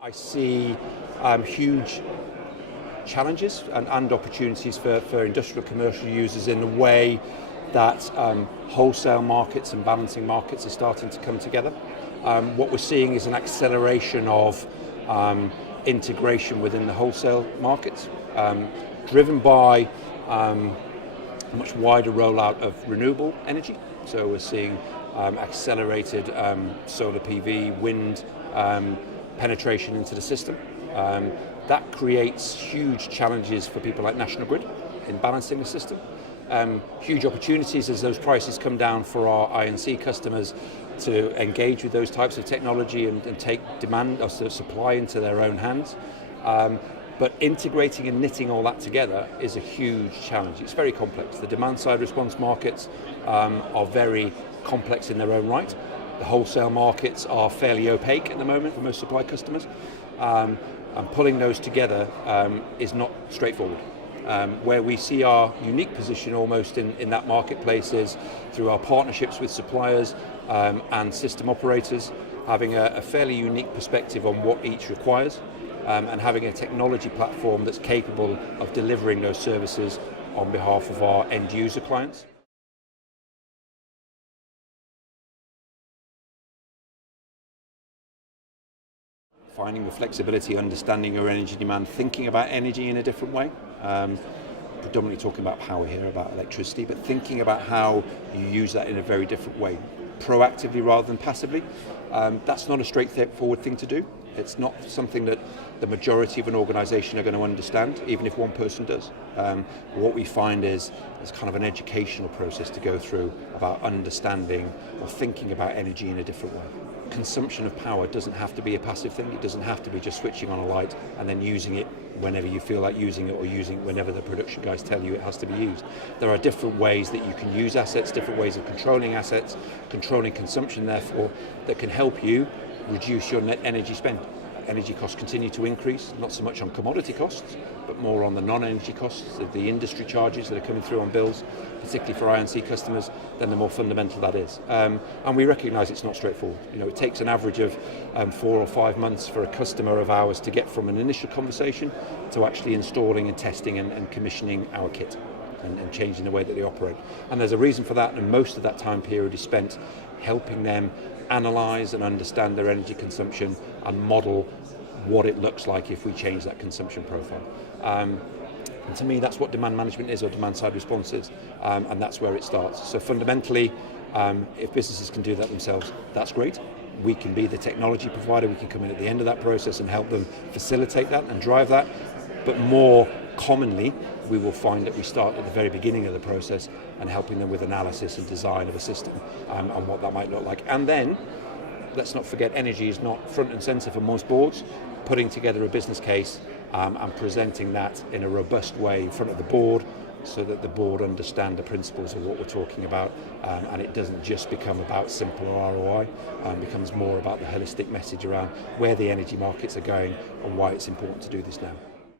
I see huge challenges and opportunities for industrial commercial users in the way that wholesale markets and balancing markets are starting to come together. What we're seeing is an acceleration of integration within the wholesale markets, driven by a much wider rollout of renewable energy. So we're seeing accelerated solar PV, wind penetration into the system. That creates huge challenges for people like National Grid in balancing the system. Huge opportunities as those prices come down for our I&C customers to engage with those types of technology and take demand or supply into their own hands. But integrating and knitting all that together is a huge challenge. It's very complex. The demand side response markets are very complex in their own right. The wholesale markets are fairly opaque at the moment for most supply customers. And pulling those together is not straightforward. Where we see our unique position almost in that marketplace is through our partnerships with suppliers and system operators, having a fairly unique perspective on what each requires, and having a technology platform that's capable of delivering those services on behalf of our end user clients. Finding the flexibility, understanding your energy demand, thinking about energy in a different way. Predominantly talking about power here, about electricity, but thinking about how you use that in a very different way, proactively rather than passively. That's not a straightforward thing to do. It's not something that the majority of an organisation are going to understand, even if one person does. What we find is it's kind of an educational process to go through about understanding or thinking about energy in a different way. Consumption of power doesn't have to be a passive thing. It doesn't have to be just switching on a light and then using it whenever you feel like using it, or using it whenever the production guys tell you it has to be used. There are different ways that you can use assets, different ways of controlling assets, controlling consumption therefore, that can help you reduce your net energy spend. Energy costs continue to increase, not so much on commodity costs, but more on the non-energy costs of the industry charges that are coming through on bills, particularly for I&C customers, then the more fundamental that is. And we recognise it's not straightforward. It takes an average of 4 or 5 months for a customer of ours to get from an initial conversation to actually installing and testing and commissioning our kit and changing the way that they operate. And there's a reason for that, and most of that time period is spent helping them analyse and understand their energy consumption and model what it looks like if we change that consumption profile. And to me, that's what demand management is, or demand side response is, and that's where it starts. So fundamentally, if businesses can do that themselves, that's great. We can be the technology provider, we can come in at the end of that process and help them facilitate that and drive that, but more commonly, we will find that we start at the very beginning of the process and helping them with analysis and design of a system and what that might look like. And then, let's not forget, energy is not front and centre for most boards. Putting together a business case and presenting that in a robust way in front of the board so that the board understand the principles of what we're talking about, and it doesn't just become about simple ROI, becomes more about the holistic message around where the energy markets are going and why it's important to do this now.